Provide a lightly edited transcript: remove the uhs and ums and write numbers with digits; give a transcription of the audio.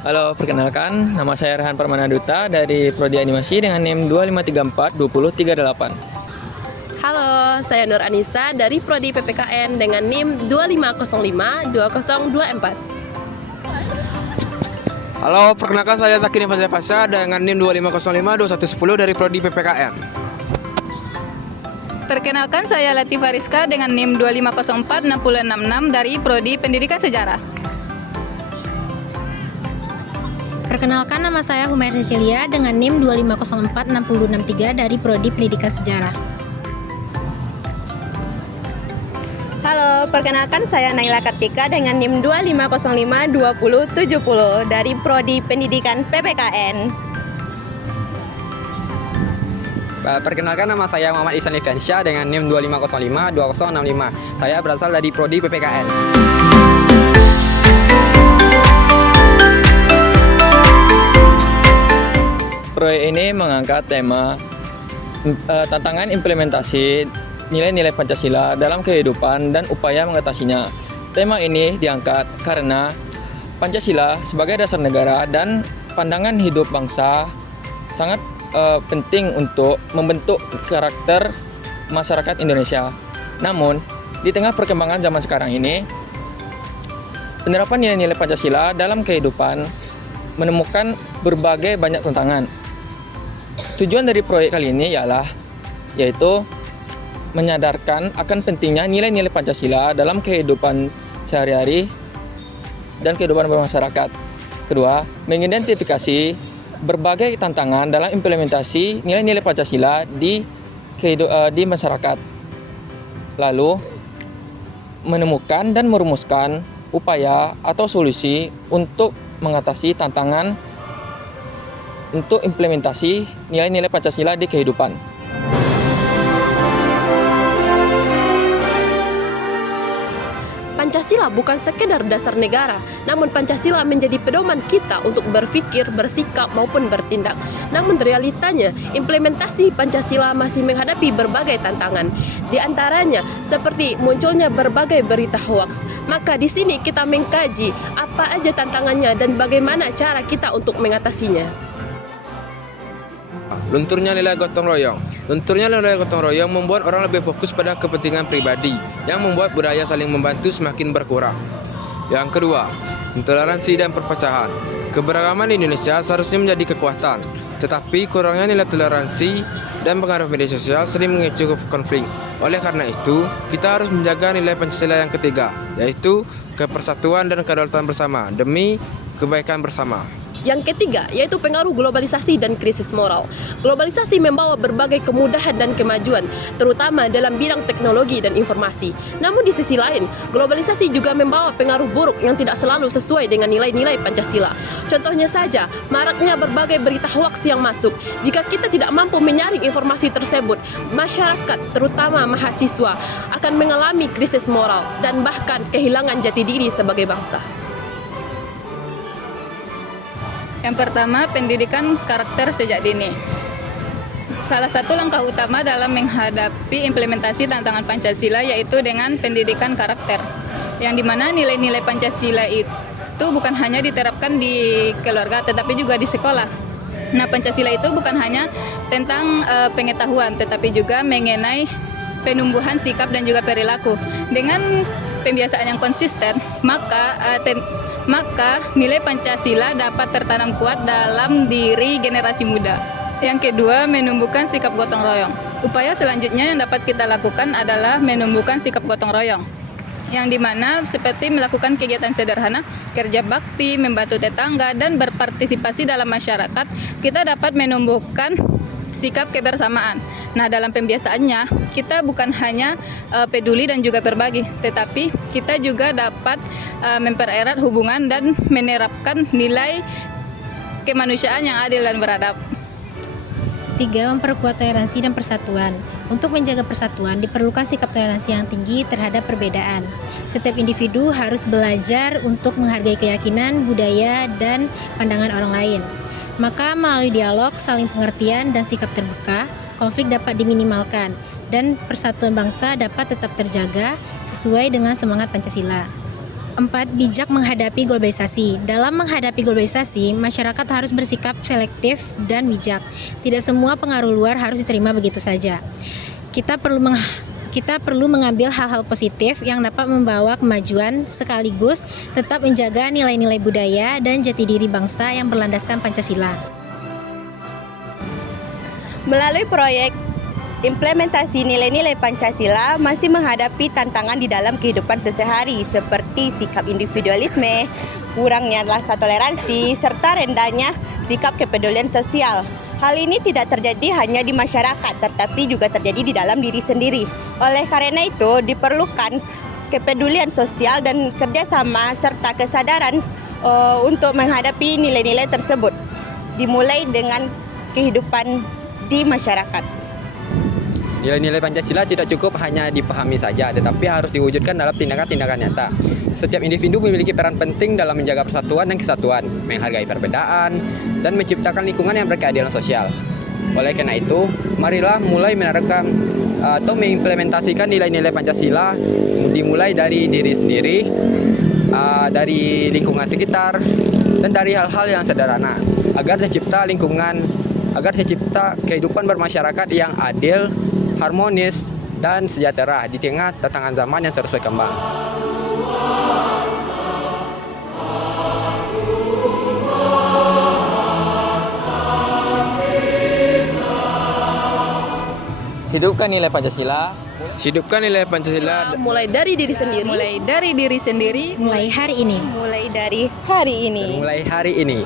Halo, perkenalkan, nama saya Rehan Permanaduta dari Prodi Animasi dengan NIM 25342038. Halo, saya Nur Anissa dari Prodi PPKN dengan NIM 25052024. Halo, perkenalkan saya Zakini Fasa dengan NIM 25052110 dari Prodi PPKN. Perkenalkan saya Latifah Rizka dengan NIM 25046066 dari Prodi Pendidikan Sejarah. Perkenalkan, nama saya Humaira Cecilia dengan NIM 25046063 dari Prodi Pendidikan Sejarah. Halo, perkenalkan saya Naila Kartika dengan NIM 25052070 dari Prodi Pendidikan PPKN. Perkenalkan, nama saya Muhammad Ihsan Liviansyah dengan NIM 25052065. Saya berasal dari Prodi PPKN. Proyek ini mengangkat tema tantangan implementasi nilai-nilai Pancasila dalam kehidupan dan upaya mengatasinya. Tema ini diangkat karena Pancasila sebagai dasar negara dan pandangan hidup bangsa sangat penting untuk membentuk karakter masyarakat Indonesia. Namun, di tengah perkembangan zaman sekarang ini, penerapan nilai-nilai Pancasila dalam kehidupan menemukan berbagai banyak tantangan. Tujuan dari proyek kali ini yaitu menyadarkan akan pentingnya nilai-nilai Pancasila dalam kehidupan sehari-hari dan kehidupan bermasyarakat. Kedua, mengidentifikasi berbagai tantangan dalam implementasi nilai-nilai Pancasila di masyarakat. Lalu, menemukan dan merumuskan upaya atau solusi untuk mengatasi tantangan untuk implementasi nilai-nilai Pancasila di kehidupan. Pancasila bukan sekedar dasar negara, namun Pancasila menjadi pedoman kita untuk berpikir, bersikap, maupun bertindak. Namun realitanya, implementasi Pancasila masih menghadapi berbagai tantangan. Di antaranya, seperti munculnya berbagai berita hoaks. Maka di sini kita mengkaji apa aja tantangannya dan bagaimana cara kita untuk mengatasinya. Lunturnya nilai gotong royong. Lunturnya nilai gotong royong membuat orang lebih fokus pada kepentingan pribadi, yang membuat budaya saling membantu semakin berkurang. Yang kedua, intoleransi dan perpecahan. Keberagaman di Indonesia seharusnya menjadi kekuatan, tetapi kurangnya nilai toleransi dan pengaruh media sosial sering memicu konflik. Oleh karena itu, kita harus menjaga nilai Pancasila yang ketiga, yaitu kepersatuan dan kedaulatan bersama demi kebaikan bersama. Yang ketiga, yaitu pengaruh globalisasi dan krisis moral. Globalisasi membawa berbagai kemudahan dan kemajuan, terutama dalam bidang teknologi dan informasi. Namun di sisi lain, globalisasi juga membawa pengaruh buruk yang tidak selalu sesuai dengan nilai-nilai Pancasila. Contohnya saja, maraknya berbagai berita hoaks yang masuk. Jika kita tidak mampu menyaring informasi tersebut, masyarakat, terutama mahasiswa, akan mengalami krisis moral dan bahkan kehilangan jati diri sebagai bangsa. Yang pertama, pendidikan karakter sejak dini. Salah satu langkah utama dalam menghadapi implementasi tantangan Pancasila yaitu dengan pendidikan karakter, yang dimana nilai-nilai Pancasila itu bukan hanya diterapkan di keluarga tetapi juga di sekolah. Nah, Pancasila itu bukan hanya tentang pengetahuan tetapi juga mengenai penumbuhan sikap dan juga perilaku. Dengan pembiasaan yang konsisten, maka nilai Pancasila dapat tertanam kuat dalam diri generasi muda. Yang kedua, menumbuhkan sikap gotong royong. Upaya selanjutnya yang dapat kita lakukan adalah menumbuhkan sikap gotong royong, yang dimana seperti melakukan kegiatan sederhana, kerja bakti, membantu tetangga, dan berpartisipasi dalam masyarakat, kita dapat menumbuhkan sikap kebersamaan. Nah, dalam pembiasaannya, kita bukan hanya peduli dan juga berbagi, tetapi kita juga dapat mempererat hubungan dan menerapkan nilai kemanusiaan yang adil dan beradab. 3. Memperkuat toleransi dan persatuan. Untuk menjaga persatuan, diperlukan sikap toleransi yang tinggi terhadap perbedaan. Setiap individu harus belajar untuk menghargai keyakinan, budaya, dan pandangan orang lain. Maka melalui dialog, saling pengertian, dan sikap terbuka, konflik dapat diminimalkan, dan persatuan bangsa dapat tetap terjaga sesuai dengan semangat Pancasila. 4. Bijak menghadapi globalisasi. Dalam menghadapi globalisasi, masyarakat harus bersikap selektif dan bijak. Tidak semua pengaruh luar harus diterima begitu saja. Kita perlu mengambil hal-hal positif yang dapat membawa kemajuan, sekaligus tetap menjaga nilai-nilai budaya dan jati diri bangsa yang berlandaskan Pancasila. Melalui proyek implementasi nilai-nilai Pancasila masih menghadapi tantangan di dalam kehidupan sehari-hari seperti sikap individualisme, kurangnya rasa toleransi, serta rendahnya sikap kepedulian sosial. Hal ini tidak terjadi hanya di masyarakat, tetapi juga terjadi di dalam diri sendiri. Oleh karena itu, diperlukan kepedulian sosial dan kerjasama serta kesadaran untuk menghadapi nilai-nilai tersebut. Dimulai dengan kehidupan di masyarakat. Nilai-nilai Pancasila tidak cukup hanya dipahami saja, tetapi harus diwujudkan dalam tindakan-tindakan nyata. Setiap individu memiliki peran penting dalam menjaga persatuan dan kesatuan, menghargai perbedaan, dan menciptakan lingkungan yang berkeadilan sosial. Oleh karena itu, marilah mulai menerapkan atau mengimplementasikan nilai-nilai Pancasila dimulai dari diri sendiri, dari lingkungan sekitar, dan dari hal-hal yang sederhana, agar tercipta kehidupan bermasyarakat yang adil, harmonis, dan sejahtera di tengah tantangan zaman yang terus berkembang. Hidupkan nilai Pancasila. Hidupkan nilai Pancasila. Mulai dari diri sendiri. Mulai dari diri sendiri. Mulai hari ini. Mulai dari hari ini. Mulai hari ini.